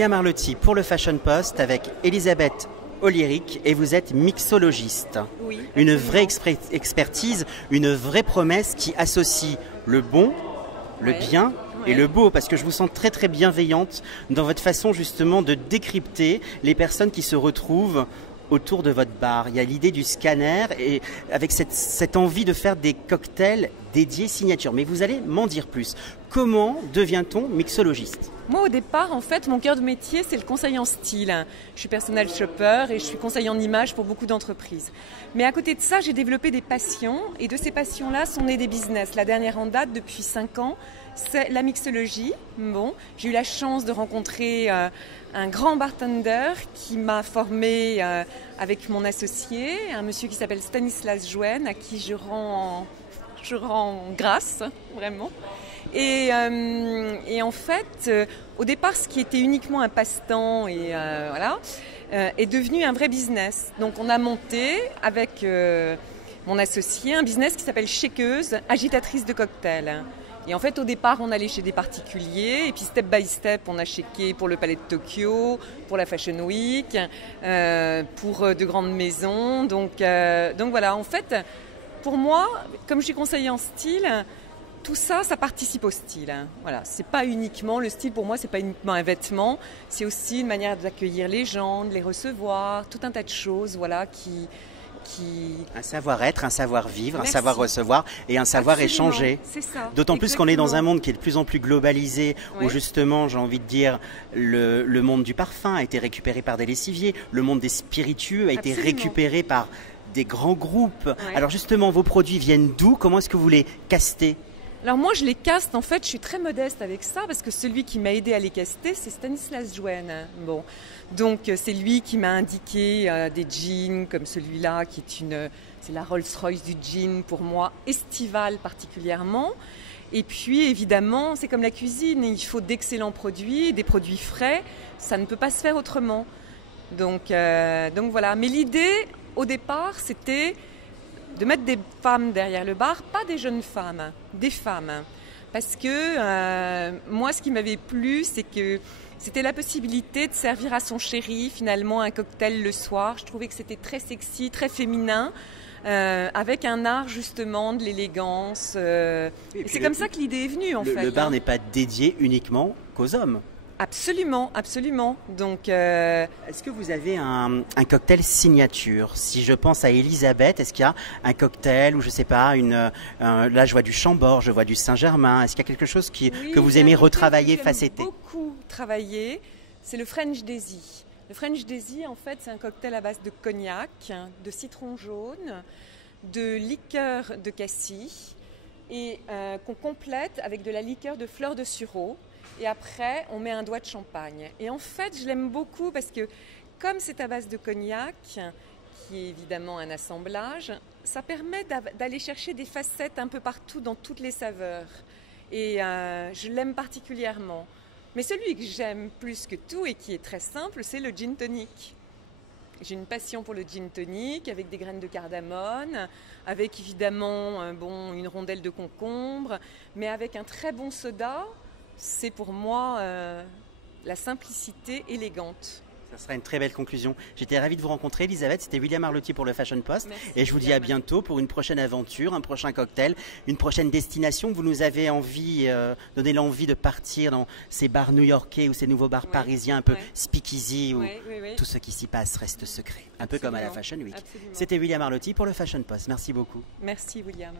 William Arlotti pour le Fashion Post avec Elisabeth Oliéric et vous êtes mixologiste. Oui, une vraie expertise, une vraie promesse qui associe le bon, le bien et le beau, parce que je vous sens très très bienveillante dans votre façon justement de décrypter les personnes qui se retrouvent autour de votre bar. Il y a l'idée du scanner et avec cette envie de faire des cocktails dédiés signature. Mais vous allez m'en dire plus. Comment devient-on mixologiste ? Moi, au départ, en fait, mon cœur de métier, c'est le conseil en style. Je suis personal shopper et je suis conseiller en image pour beaucoup d'entreprises. Mais à côté de ça, j'ai développé des passions et de ces passions-là sont nées des business. La dernière en date, depuis 5 ans, c'est la mixologie. Bon, j'ai eu la chance de rencontrer un grand bartender qui m'a formée avec mon associé, un monsieur qui s'appelle Stanislas Jouen, à qui je rends grâce, vraiment. Et en fait, au départ, ce qui était uniquement un passe-temps est devenu un vrai business. Donc on a monté avec mon associé un business qui s'appelle Shakeuse, agitatrice de cocktails. Et en fait, au départ, on allait chez des particuliers et puis step by step, on a shaké pour le Palais de Tokyo, pour la Fashion Week, pour de grandes maisons. Donc voilà, en fait, pour moi, comme je suis conseillère en style, tout ça, ça participe au style. Voilà, c'est pas uniquement le style. Pour moi, c'est pas uniquement un vêtement. C'est aussi une manière d'accueillir les gens, de les recevoir, tout un tas de choses, voilà, qui... Un savoir-être, un savoir-vivre, Merci. Un savoir-recevoir et un savoir-échanger. C'est ça. D'autant plus qu'on est dans un monde qui est de plus en plus globalisé, où Ouais. justement, j'ai envie de dire, le monde du parfum a été récupéré par des lessiviers, le monde des spiritueux a été Absolument. récupéré par des grands groupes. Ouais. Alors justement, vos produits viennent d'où ? Comment est-ce que vous les castez ? Alors moi, je les caste, en fait, je suis très modeste avec ça, parce que celui qui m'a aidé à les caster, c'est Stanislas Jouen. Bon, donc c'est lui qui m'a indiqué des jeans comme celui-là, c'est la Rolls-Royce du jean pour moi, estival particulièrement. Et puis évidemment, c'est comme la cuisine, il faut d'excellents produits, des produits frais, ça ne peut pas se faire autrement. Donc voilà, mais l'idée au départ, c'était de mettre des femmes derrière le bar, pas des jeunes femmes, des femmes. Parce que moi, ce qui m'avait plu, c'est que c'était la possibilité de servir à son chéri, finalement, un cocktail le soir. Je trouvais que c'était très sexy, très féminin, avec un art, justement, de l'élégance. Et c'est comme ça que l'idée est venue, en fait. Le bar n'est pas dédié uniquement qu'aux hommes. Absolument, absolument. Donc, Est-ce que vous avez un cocktail signature ? Si je pense à Elisabeth, est-ce qu'il y a un cocktail ou je sais pas, là je vois du Chambord, je vois du Saint-Germain. Est-ce qu'il y a quelque chose oui, que vous il y a aimez un cocktail retravailler, que facetter ? j'aime beaucoup travailler, c'est le French Daisy. Le French Daisy, en fait, c'est un cocktail à base de cognac, de citron jaune, de liqueur de cassis et qu'on complète avec de la liqueur de fleur de sureau. Et après, on met un doigt de champagne. Et en fait, je l'aime beaucoup parce que comme c'est à base de cognac, qui est évidemment un assemblage, ça permet d'aller chercher des facettes un peu partout dans toutes les saveurs. Et je l'aime particulièrement. Mais celui que j'aime plus que tout et qui est très simple, c'est le gin tonic. J'ai une passion pour le gin tonic avec des graines de cardamone, avec évidemment une rondelle de concombre, mais avec un très bon soda. C'est pour moi la simplicité élégante. Ça sera une très belle conclusion. J'étais ravi de vous rencontrer, Elisabeth. C'était William Arlotti pour le Fashion Post. Merci, et je vous dis à bientôt pour une prochaine aventure, un prochain cocktail, une prochaine destination. Vous nous avez donné l'envie de partir dans ces bars new-yorkais ou ces nouveaux bars parisiens un peu speakeasy où tout ce qui s'y passe reste secret. Un peu comme à la Fashion Week. Absolument. C'était William Arlotti pour le Fashion Post. Merci beaucoup. Merci, William.